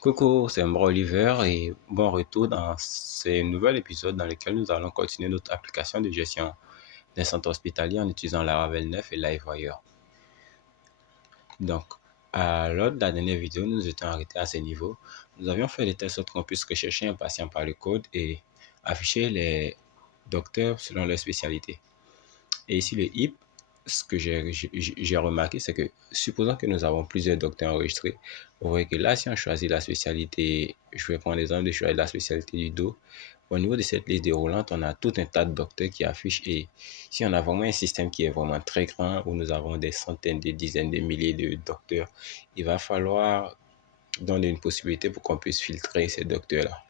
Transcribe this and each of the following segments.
Coucou, c'est moi Oliver et bon retour dans ce nouvel épisode dans lequel nous allons continuer notre application de gestion d'un centre hospitalier en utilisant Laravel 9 et Livewire. Donc, lors de la dernière vidéo, nous étions arrêtés à ce niveau. Nous avions fait de telle sorte qu'on puisse rechercher un patient par le code et afficher les docteurs selon leur spécialité. Et ici, le HIP, ce que j'ai remarqué, c'est que supposons que nous avons plusieurs docteurs enregistrés, vous voyez que là, si on choisit la spécialité, je vais prendre l'exemple de choisir la spécialité du dos, au niveau de cette liste déroulante, on a tout un tas de docteurs qui affichent et si on a vraiment un système qui est vraiment très grand, où nous avons des centaines, des dizaines, des milliers de docteurs, il va falloir donner une possibilité pour qu'on puisse filtrer ces docteurs-là.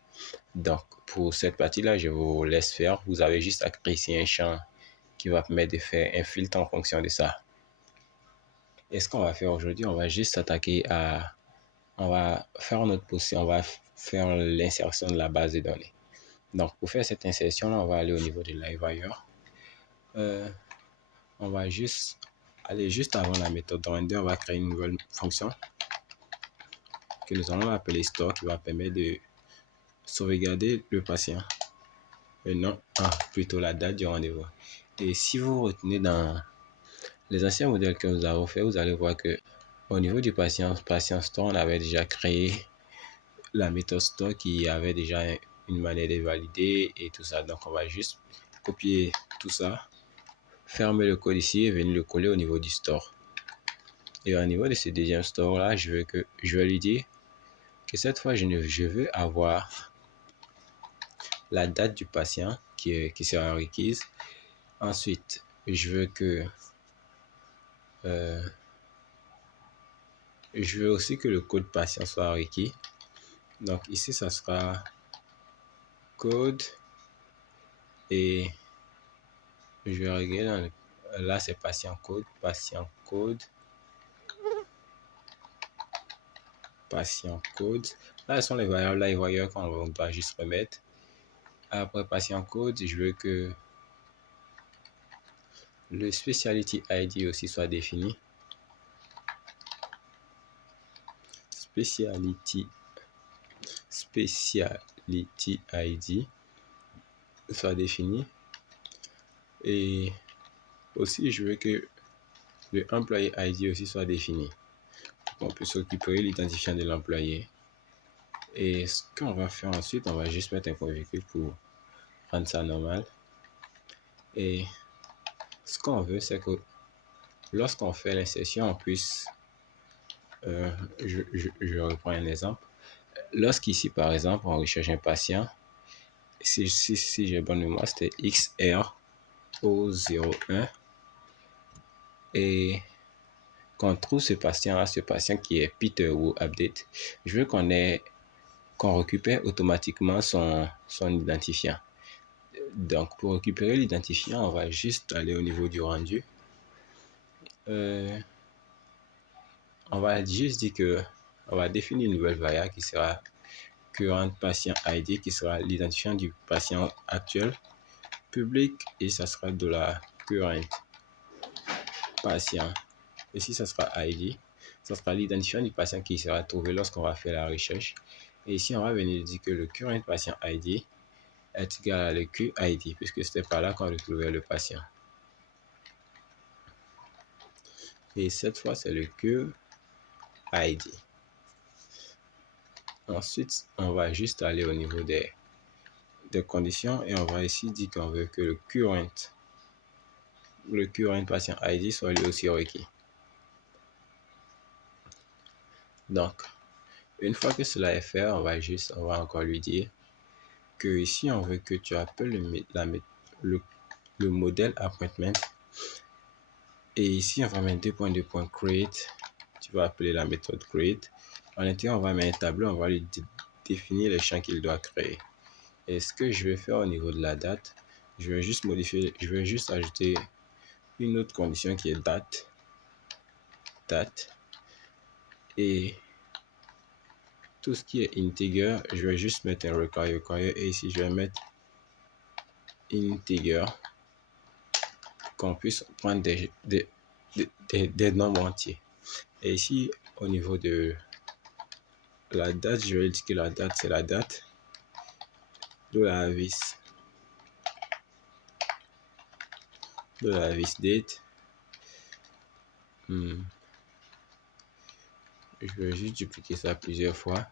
Donc, pour cette partie-là, je vous laisse faire. Vous avez juste à créer ici un champ qui va permettre de faire un filtre en fonction de ça. Et ce qu'on va faire aujourd'hui, on va juste s'attaquer à... On va faire notre possible, on va faire l'insertion de la base de données. Donc, pour faire cette insertion-là, on va aller au niveau de Livewire. On va juste aller juste avant la méthode render, on va créer une nouvelle fonction que nous allons appeler store qui va permettre de sauvegarder le patient. Le nom, plutôt la date du rendez-vous. Et si vous retenez dans les anciens modèles que nous avons fait, vous allez voir que au niveau du patient store, on avait déjà créé la méthode store qui avait déjà une manière de valider et tout ça. Donc, on va juste copier tout ça, fermer le code ici et venir le coller au niveau du store. Et au niveau de ce deuxième store là, je vais lui dire que cette fois, je veux avoir la date du patient qui sera requise. Ensuite, je veux que je veux aussi que le code patient soit requis. Donc ici, ça sera code et je vais regarder là, c'est patient code. Là, ce sont les variables Livewire qu'on doit juste remettre. Après patient code, je veux que le specialty ID aussi soit défini. Specialty ID soit défini. Et aussi, je veux que le employé ID aussi soit défini. On peut s'occuper l'identifiant de l'employé. Et ce qu'on va faire ensuite, on va juste mettre un point virgule pour rendre ça normal. Et ce qu'on veut, c'est que lorsqu'on fait l'insertion, on puisse... je reprends un exemple. Lorsqu'ici, par exemple, on recherche un patient, si j'ai bonne mémoire, c'était XRO01. Et qu'on trouve ce patient qui est Peter ou Update, je veux qu'on récupère automatiquement son identifiant. Donc, pour récupérer l'identifiant, on va juste aller au niveau du rendu. On va juste dire que on va définir une nouvelle variable qui sera current patient ID, qui sera l'identifiant du patient actuel, public, et ça sera de la current patient. Ici, ça sera ID. Ça sera l'identifiant du patient qui sera trouvé lorsqu'on va faire la recherche. Et ici, on va venir dire que le current patient ID est égal à le QID, puisque c'était par là qu'on retrouvait le patient. Et cette fois, c'est le QID. Ensuite, on va juste aller au niveau des conditions et on va ici dire qu'on veut que le current patient ID soit lui aussi requis. Donc, une fois que cela est fait, on va encore lui dire que ici, on veut que tu appelles le modèle appointment. Et ici, on va mettre deux points create. Tu vas appeler la méthode create. En l'intérieur, on va mettre un tableau, on va lui définir les champs qu'il doit créer. Et ce que je vais faire au niveau de la date, je vais juste ajouter une autre condition qui est date. Et tout ce qui est integer, je vais juste mettre un require. Et ici, je vais mettre integer, qu'on puisse prendre des nombres entiers. Et ici, au niveau de la date, je vais indiquer la date, c'est la date de la vis date. Je vais juste dupliquer ça plusieurs fois.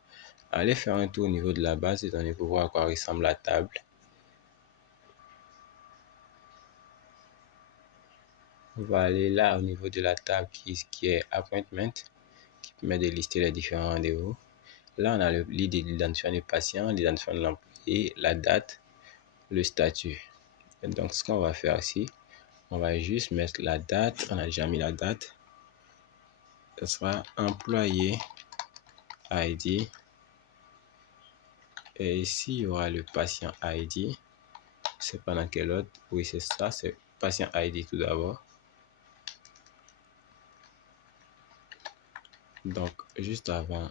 Allez faire un tour au niveau de la base et donner pour voir à quoi ressemble la table. On va aller là au niveau de la table qui est appointment, qui permet de lister les différents rendez-vous. Là, on a l'identifiant du patient, l'identifiant de l'employé, la date, le statut. Et donc, ce qu'on va faire ici, on va juste mettre la date. On a déjà mis la date. Ce sera employé ID. Et ici, il y aura le patient ID. C'est pendant quel autre? Oui, c'est ça. C'est patient ID tout d'abord. Donc, juste avant,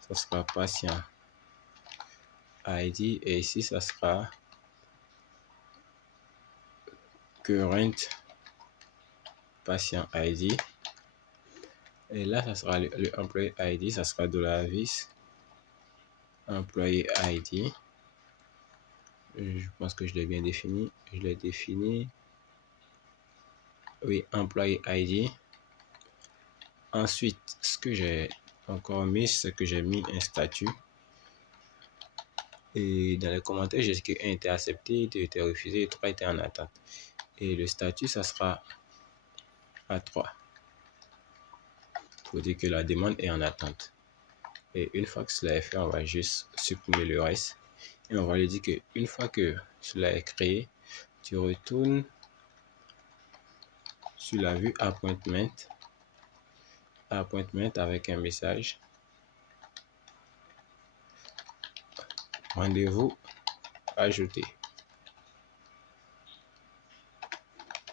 ça sera patient ID. Et ici, ça sera current patient ID. Et là, ça sera le employé ID. Ça sera de la vis employé ID. Je pense que je l'ai bien défini. Je l'ai défini. Oui, employé ID. Ensuite, ce que j'ai encore mis, c'est que j'ai mis un statut. Et dans les commentaires, j'ai dit que 1 était accepté, 2 était refusé, 3 était en attente. Et le statut, ça sera à 3. Pour dire que la demande est en attente. Et une fois que cela est fait, on va juste supprimer le reste. Et on va lui dire que une fois que cela est créé, tu retournes sur la vue appointment avec un message. Rendez-vous ajouté.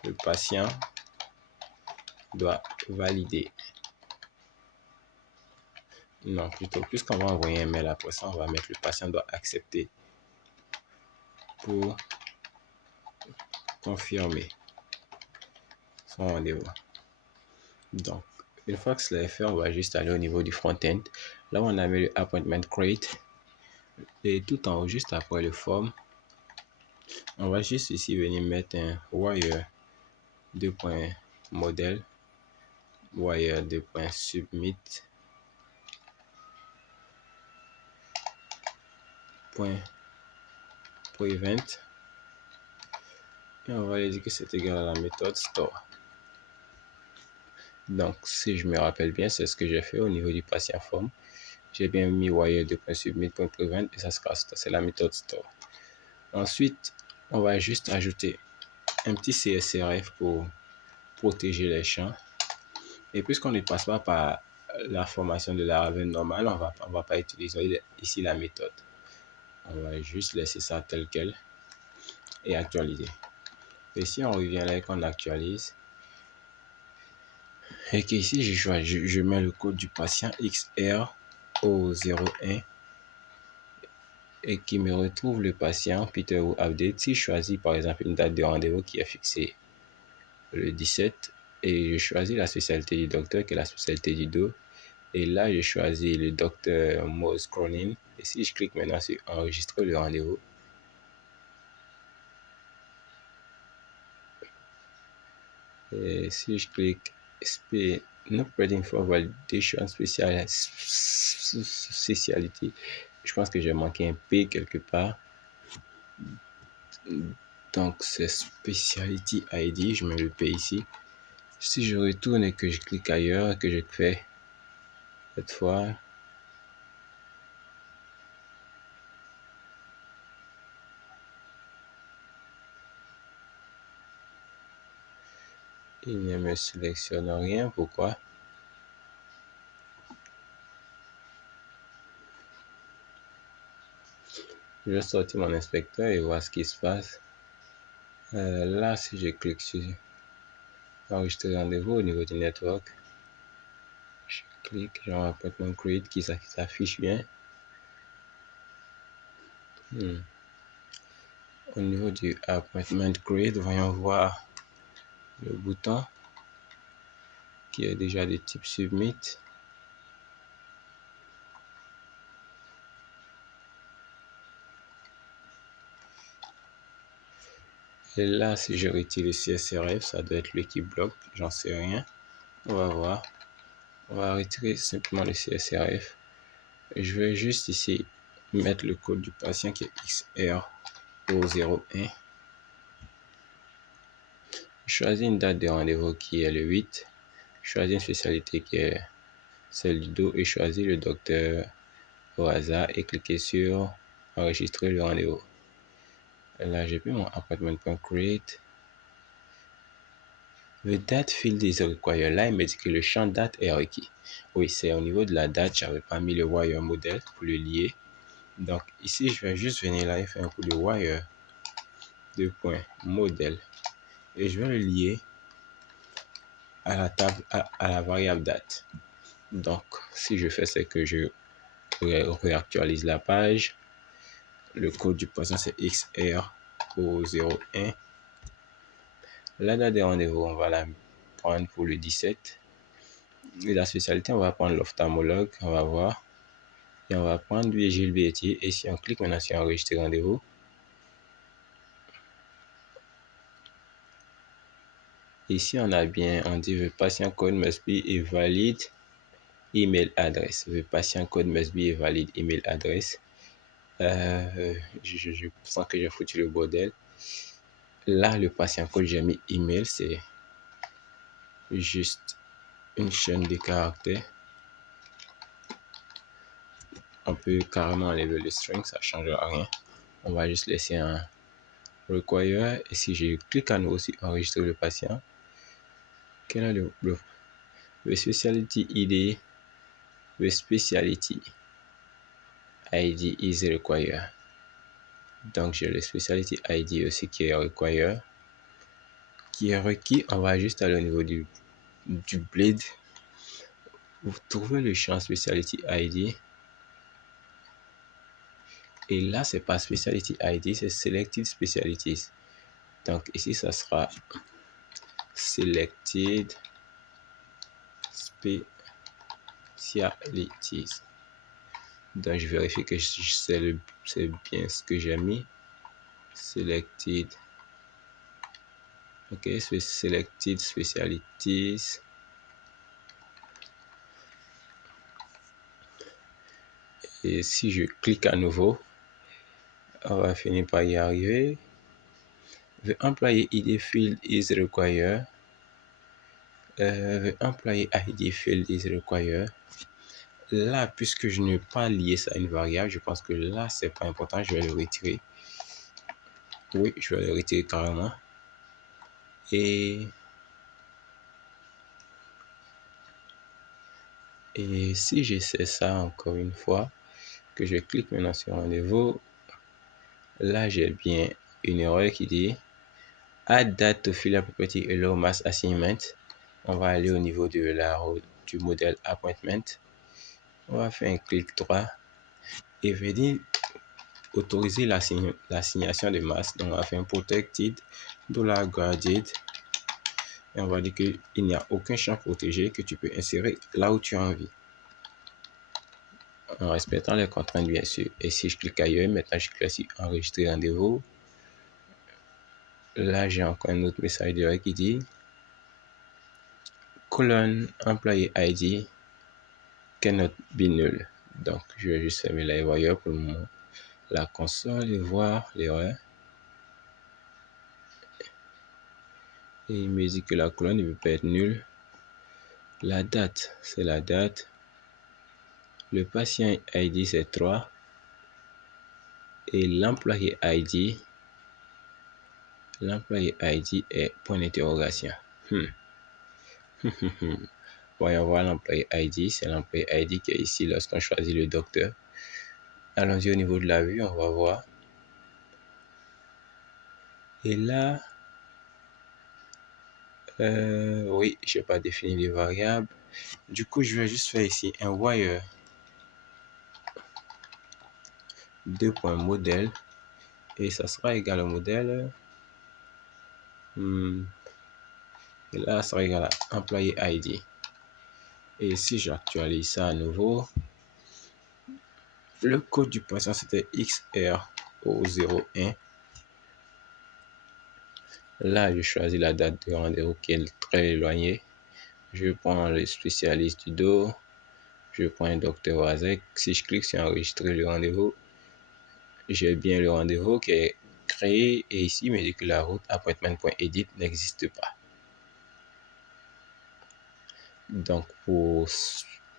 Le patient doit valider. Non, plutôt, puisqu'on va envoyer un mail après ça, on va mettre le patient doit accepter pour confirmer son rendez-vous. Donc, une fois que cela est fait, on va juste aller au niveau du front-end. Là, on a mis le appointment create. Et tout en haut, juste après le form, on va juste ici venir mettre un wire 2.model, wire 2.submit, .prevent. Et on va lui dire que c'est égal à la méthode store. Donc, si je me rappelle bien, c'est ce que j'ai fait au niveau du patient form. J'ai bien mis wire 2.submit.prevent et ça sera ça, c'est la méthode store. Ensuite, on va juste ajouter un petit CSRF pour protéger les champs. Et puisqu'on ne passe pas par la formation de la Raven normale, on va pas utiliser ici la méthode. On va juste laisser ça tel quel et actualiser. Et si on revient là et qu'on actualise, et qu'ici je mets le code du patient XR001 et qui me retrouve le patient Peter Wu Update. Si je choisis par exemple une date de rendez-vous qui est fixée le 17 et je choisis la spécialité du docteur qui est la spécialité du dos, et là je choisis le docteur Mose Cronin et si je clique maintenant sur enregistrer le rendez-vous, et si je clique not waiting for validation spécialité, je pense que j'ai manqué un P quelque part. Donc c'est Specialty ID, je mets le P ici. Si je retourne et que je clique ailleurs et que je fais cette fois, il ne me sélectionne rien. Pourquoi? Je vais sortir mon inspecteur et voir ce qui se passe. Là, si je clique sur enregistrer rendez-vous au niveau du network, je clique, genre appointment create qui s'affiche bien. Au niveau du appointment create, voyons voir le bouton qui est déjà de type submit. Et là, si je retire le CSRF, ça doit être lui qui bloque, j'en sais rien. On va voir. On va retirer simplement le CSRF. Et je vais juste ici mettre le code du patient qui est XR001. Je choisis une date de rendez-vous qui est le 8. Je choisis une spécialité qui est celle du dos et je choisis le docteur au hasard et cliquer sur enregistrer le rendez-vous. Là, j'ai pris mon appointment.create. Le date field is required. Là, il me dit que le champ date est requis. Oui, c'est au niveau de la date. J'avais pas mis le wire model pour le lier. Donc ici, je vais juste venir là et faire un coup de wire de point modèle et je vais le lier à la table à la variable date. Donc si je fais, c'est que je réactualise la page. Le code du patient c'est XR001. La date de rendez-vous, on va la prendre pour le 17. Et la spécialité, on va prendre l'ophtalmologue, on va voir. Et on va prendre du Gilles Bétier. Et si on clique maintenant sur enregistrer rendez-vous, ici on a bien, on dit le patient code must be a valid email address. Le patient code must be a valid email address. Je sens que j'ai foutu le bordel. Là, le patient code, j'ai mis email, c'est juste une chaîne de caractères. On peut carrément enlever le string, ça ne change rien. On va juste laisser un require. Et si je clique à nouveau sur enregistrer le patient, quel est le specialty ID? Le specialty ID is required. Donc, j'ai le specialty ID aussi qui est required. Qui est requis, on va juste aller au niveau du blade. Vous trouvez le champ Specialty ID. Et là, c'est pas Specialty ID, c'est Selected Specialties. Donc ici, ça sera Selected Specialties. Donc je vérifie que c'est bien ce que j'ai mis. Selected. Ok, c'est Selected Specialties. Et si je clique à nouveau, on va finir par y arriver. The employee ID field is required. The employee ID field is required. Là, puisque je n'ai pas lié ça à une variable, je pense que là, c'est pas important. Je vais le retirer. Oui, je vais le retirer carrément. Et si j'essaie ça encore une fois, que je clique maintenant sur rendez-vous, là, j'ai bien une erreur qui dit Add date to fill property allow mass assignment. On va aller au niveau de du modèle appointment. On va faire un clic droit et venir autoriser l'assignation de masse. Donc, on va faire un protected $graded et on va dire qu'il n'y a aucun champ protégé que tu peux insérer là où tu as envie. En respectant les contraintes, bien sûr. Et si je clique ailleurs, maintenant je clique sur enregistrer rendez-vous. Là, j'ai encore un autre message direct qui dit colon employee ID cannot be null. Donc, je vais juste fermer la voyeur pour la console et voir l'erreur. Et il me dit que la colonne ne peut pas être nulle. La date, c'est la date. Le patient ID, c'est 3. Et l'employé ID est point d'interrogation. Voyons voir l'employé ID. C'est l'employé ID qui est ici lorsqu'on choisit le docteur. Allons-y au niveau de la vue, on va voir. Et là, oui, je n'ai pas défini les variables. Du coup, je vais juste faire ici un wire de point modèle. Et ça sera égal au modèle. Et là, ça sera égal à employé ID. Et si j'actualise ça à nouveau, le code du patient c'était XR001. Là, je choisis la date de rendez-vous qui est très éloignée. Je prends le spécialiste du dos. Je prends un docteur Wazek. Si je clique sur enregistrer le rendez-vous, j'ai bien le rendez-vous qui est créé et ici, il me dit que la route appointment.edit n'existe pas. Donc, pour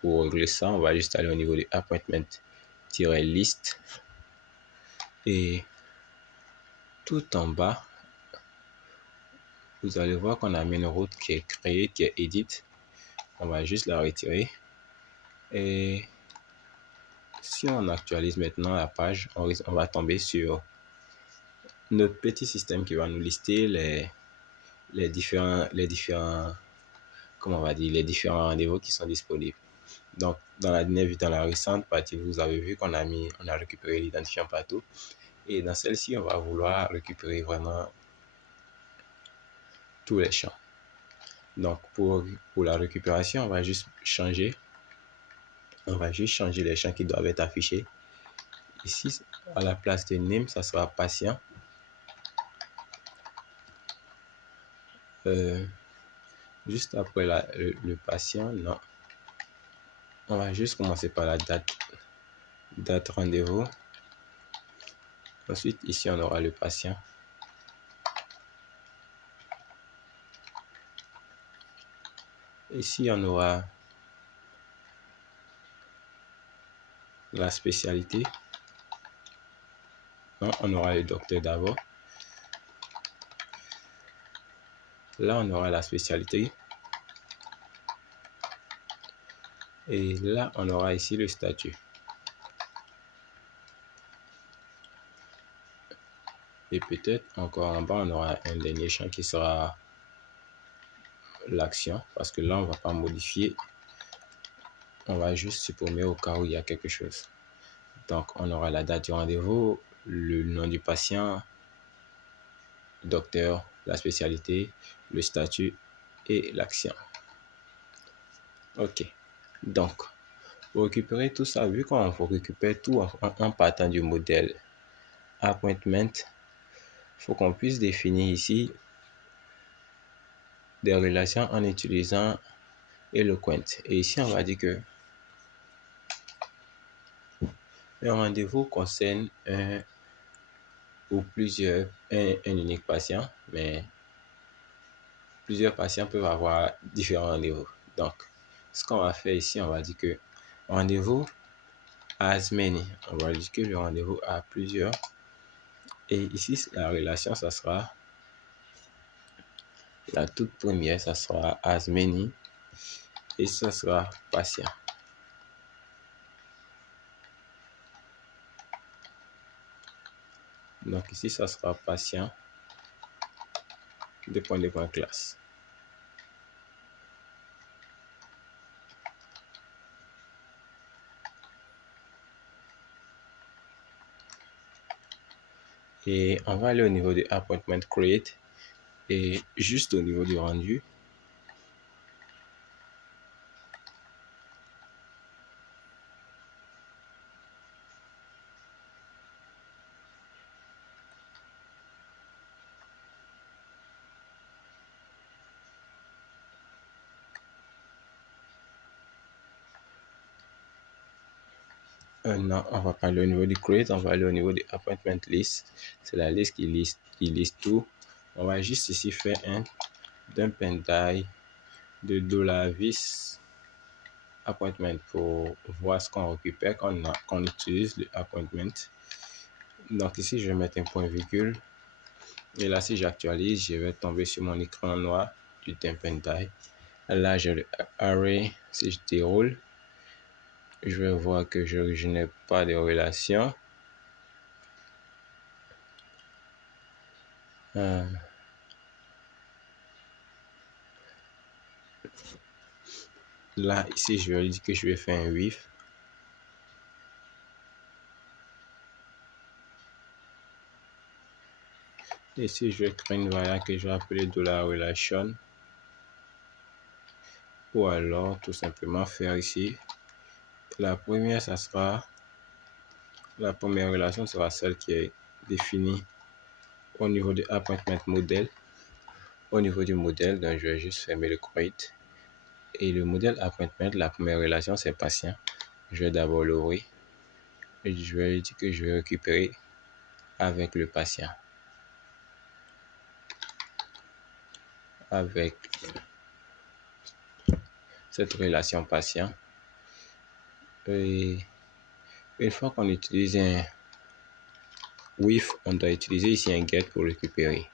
régler ça, on va juste aller au niveau de appointment-list et tout en bas, vous allez voir qu'on a mis une route qui est créée, qui est edit. On va juste la retirer et si on actualise maintenant la page, on va tomber sur notre petit système qui va nous lister les différents, comment on va dire, les différents rendez-vous qui sont disponibles. Donc, dans la récente partie, vous avez vu qu'on a récupéré l'identifiant partout. Et dans celle-ci, on va vouloir récupérer vraiment tous les champs. Donc, pour la récupération, on va juste changer les champs qui doivent être affichés. Ici, à la place de name, ça sera patient. Juste après le patient, non. On va juste commencer par la date rendez-vous. Ensuite, ici, on aura le patient. Ici, on aura la spécialité. Non, on aura le docteur d'abord. Là, on aura la spécialité. Et là, on aura ici le statut. Et peut-être encore en bas, on aura un dernier champ qui sera l'action. Parce que là, on ne va pas modifier. On va juste supprimer au cas où il y a quelque chose. Donc, on aura la date du rendez-vous, le nom du patient, docteur, la spécialité, le statut et l'action. OK. Donc, pour récupérer tout ça, vu qu'on faut récupérer tout en partant du modèle appointment, il faut qu'on puisse définir ici des relations en utilisant Eloquent. Et ici, on va dire que un rendez-vous concerne un ou plusieurs, un unique patient, mais plusieurs patients peuvent avoir différents rendez-vous. Donc, ce qu'on va faire ici, on va dire que rendez-vous as many. On va dire que le rendez-vous a plusieurs. Et ici, la relation, ça sera la toute première, ça sera as many. Et ça sera patient. Donc ici, ça sera patient. Deux points classe. Et on va aller au niveau de appointment create. Et juste au niveau du rendu, non, on va pas aller au niveau du create, on va aller au niveau de appointment list. C'est la liste qui liste tout. On va juste ici faire un dump and die de $vis appointment pour voir ce qu'on récupère qu'on utilise le appointment. Donc ici, je vais mettre un point virgule. Et là, si j'actualise, je vais tomber sur mon écran noir du dump and die. Là, j'ai le array. Si je déroule, je vais voir que je n'ai pas de relation. Là, ici, je vais dire que je vais faire un with. Ici, je vais créer une variable que je vais appeler $relation. Ou alors, tout simplement faire ici. La première relation sera celle qui est définie au niveau de appointment model. Au niveau du modèle, donc je vais juste fermer le create. Et le modèle appointment, la première relation, c'est patient. Je vais d'abord l'ouvrir. Et je vais lui dire que je vais récupérer avec le patient. Avec cette relation patient. Et une fois qu'on utilise un with, on doit utiliser ici un get pour récupérer.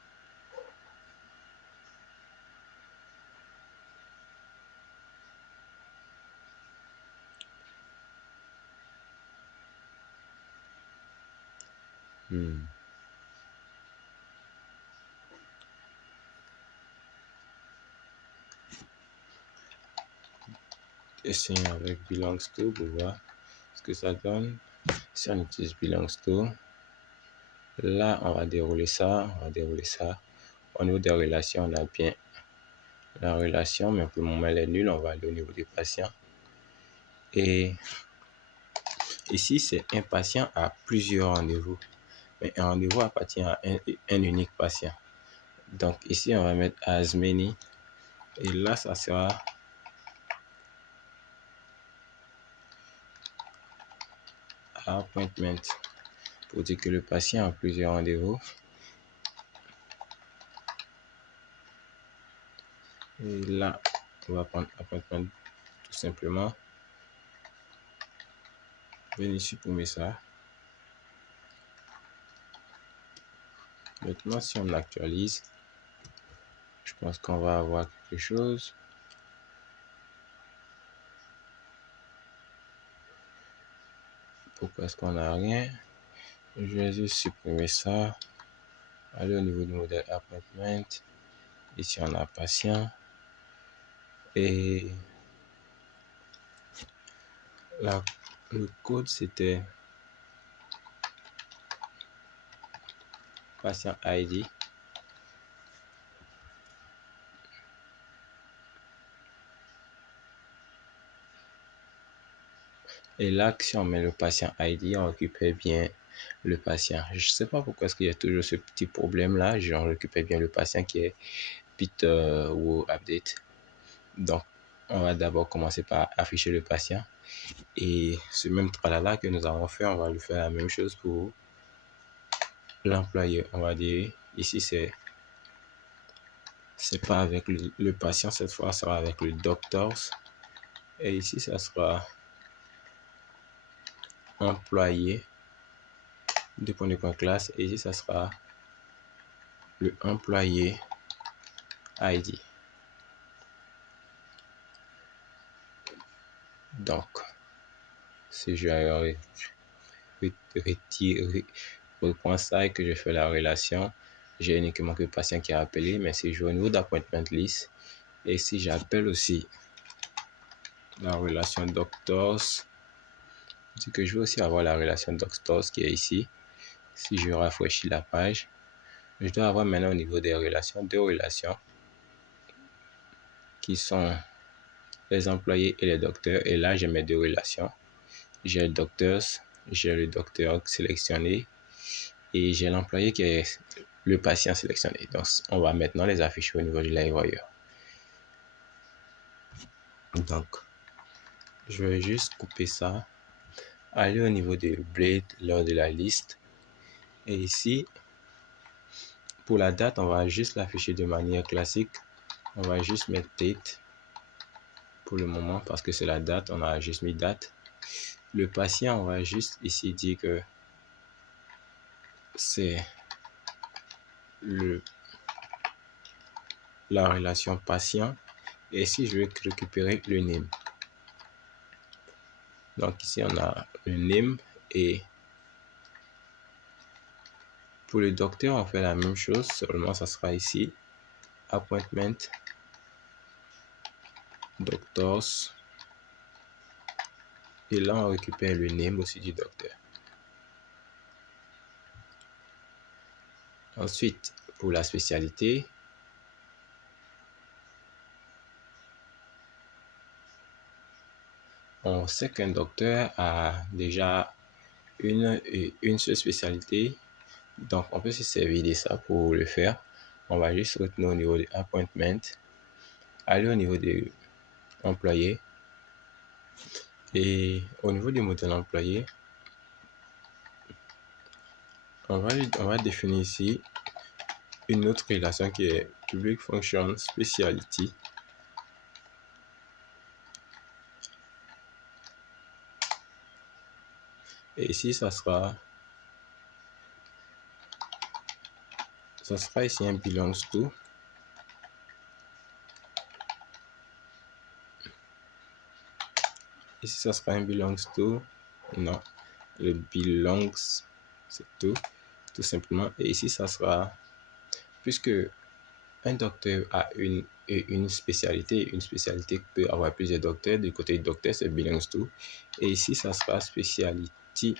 Essayons avec belongs to pour voir ce que ça donne. Si on utilise belongs to, là on va dérouler ça, Au niveau des relations, on a bien la relation, mais pour le moment elle est nulle. On va aller au niveau des patients. Et ici c'est un patient à plusieurs rendez-vous, mais un rendez-vous appartient à un unique patient. Donc ici on va mettre as many, et là ça sera appointment pour dire que le patient a plusieurs rendez-vous. Et là on va prendre appointment tout simplement. Venez supprimer ça. Maintenant si on actualise, je pense qu'on va avoir quelque chose. Pourquoi est-ce qu'on n'a rien? Je vais juste supprimer ça. Aller au niveau du modèle appointment. Ici on a patient. Et le code c'était patient ID. Et là, si on met le patient ID, on récupère bien le patient. Je ne sais pas pourquoi est-ce qu'il y a toujours ce petit problème là. On récupère bien le patient qui est bit ou update. Donc, on va d'abord commencer par afficher le patient. Et ce même tralala que nous avons fait, on va lui faire la même chose pour l'employé. On va dire ici c'est pas avec le patient, cette fois ça sera avec le doctors. Et ici ça sera employé, deux points de classe. Et ici ça sera le employé ID. Donc si je retire, reprends ça et que je fais la relation, j'ai uniquement que le patient qui a appelé. Mais si je vais au niveau d'appointment list, et si j'appelle aussi la relation doctors, c'est que je veux aussi avoir la relation doctors qui est ici. Si je rafraîchis la page, je dois avoir maintenant au niveau des relations, deux relations qui sont les employés et les docteurs. Et là, j'ai mes deux relations. J'ai le docteur sélectionné et j'ai l'employé qui est le patient sélectionné. Donc, on va maintenant les afficher au niveau du live. Donc, je vais juste couper ça, aller au niveau de blade lors de la liste. Et ici, pour la date, on va juste l'afficher de manière classique. On va juste mettre date pour le moment parce que c'est la date. On a juste mis date. Le patient, on va juste ici dire que c'est la relation patient. Et si je veux récupérer le name, donc ici on a le name. Et pour le docteur on fait la même chose, seulement ça sera ici appointment doctors, et là on récupère le name aussi du docteur. Ensuite pour la spécialité, on sait qu'un docteur a déjà une seule spécialité, donc on peut se servir de ça pour le faire. On va juste retourner au niveau des appointments, aller au niveau des employés. Et au niveau du modèle employé, on va définir ici une autre relation qui est Public Function Specialty. Et ici, ça sera ici un belongs to. Ici, ça sera un belongs to. Non, le belongs, c'est tout simplement. Et ici, ça sera, puisque un docteur a une spécialité peut avoir plusieurs docteurs. Du côté du docteur, c'est belongs to. Et ici, ça sera specialty.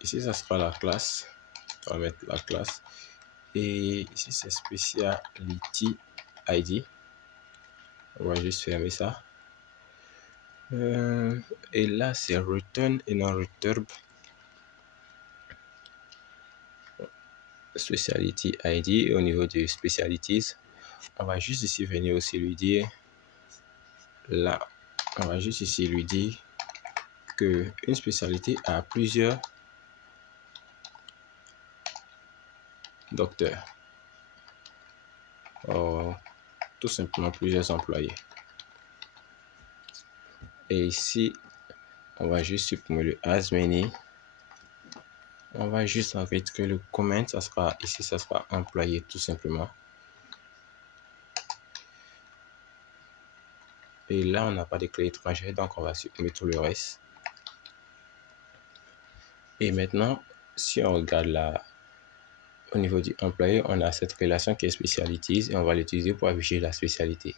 Ici, ça sera la classe. On va mettre la classe. Et ici, c'est Specialty ID. On va juste fermer ça. Et là, c'est Return et non Return. Specialty ID. Et au niveau des Specialties, on va juste ici venir aussi lui dire, là, on va juste ici lui dire que une spécialité a plusieurs docteurs. Tout simplement plusieurs employés. Et ici, on va juste supprimer le as many. On va juste enregistrer que le comment, ça sera ici, ça sera employé tout simplement. Et là, on n'a pas de clé étrangère, donc on va supprimer tout le reste. Et maintenant, si on regarde là, au niveau du employé, on a cette relation qui est Specialties et on va l'utiliser pour afficher la spécialité.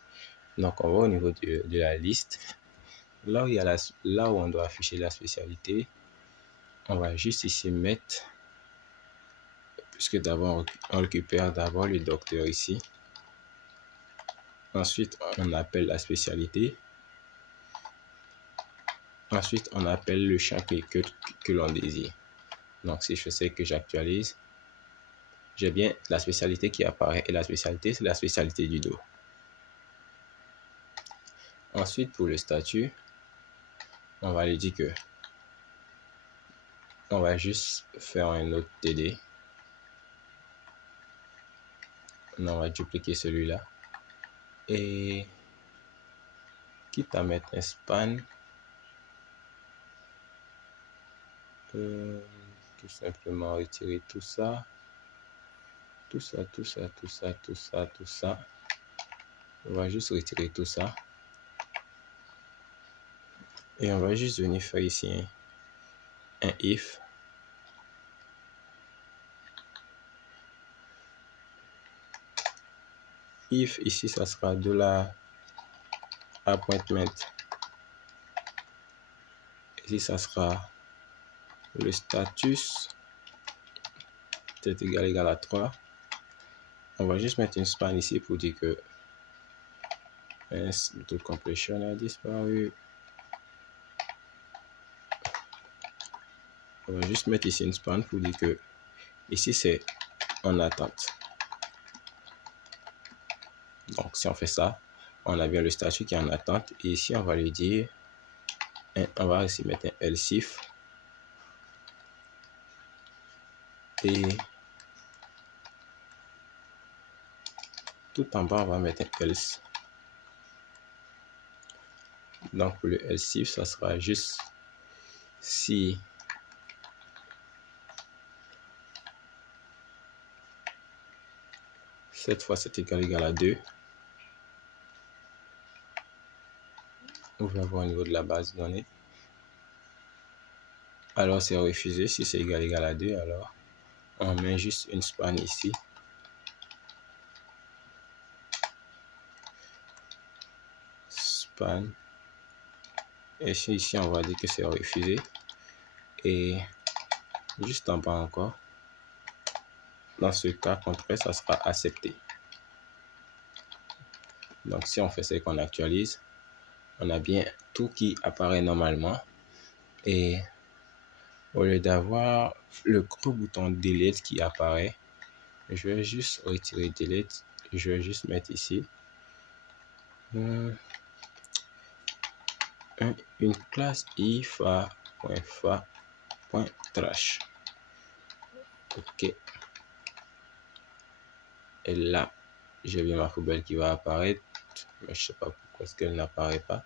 Donc, on va au niveau de la liste. Là où, là où on doit afficher la spécialité, on va juste ici mettre, puisque d'abord on récupère d'abord le docteur ici. Ensuite, on appelle la spécialité. Ensuite, on appelle le champ que l'on désire. Donc, si je fais que j'actualise, j'ai bien la spécialité qui apparaît. Et la spécialité, c'est la spécialité du dos. Ensuite, pour le statut, on va lui dire que on va juste faire un autre TD. On va dupliquer celui-là. Et quitte à mettre un span, tout simplement retirer tout ça. Tout ça. On va juste retirer tout ça. Et on va juste venir faire ici un if. If ici, ça sera $appointment. Ici, ça sera le status. C'est égal à 3. On va juste mettre une span ici pour dire que the completion a disparu. On va juste mettre ici une span pour dire que ici c'est en attente. Donc si on fait ça, on a bien le statut qui est en attente. Et ici on va lui dire, on va aussi mettre un else if. Et tout en bas on va mettre un else. Donc pour le else if, ça sera juste si cette fois c'est égal à 2. On va voir au niveau de la base de données. Alors c'est refusé. Si c'est égal à 2, alors on met juste une span ici. Span. Et ici on va dire que c'est refusé. Et juste en bas encore, dans ce cas contraire, ça sera accepté. Donc si on fait ça et qu'on actualise, on a bien tout qui apparaît normalement. Et au lieu d'avoir le gros bouton Delete qui apparaît, je vais juste retirer Delete. Je vais juste mettre ici une classe ifa.fa.trash. OK. Et là, j'ai bien ma poubelle qui va apparaître. Mais je sais pas pourquoi est-ce qu'elle n'apparaît pas.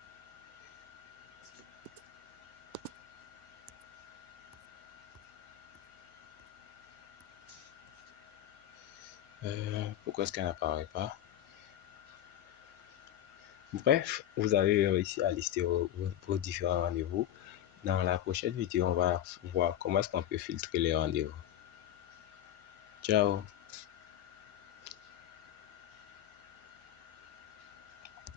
Pourquoi est-ce qu'elle n'apparaît pas? Bref, vous avez réussi à lister vos différents rendez-vous. Dans la prochaine vidéo, on va voir comment est-ce qu'on peut filtrer les rendez-vous. Ciao!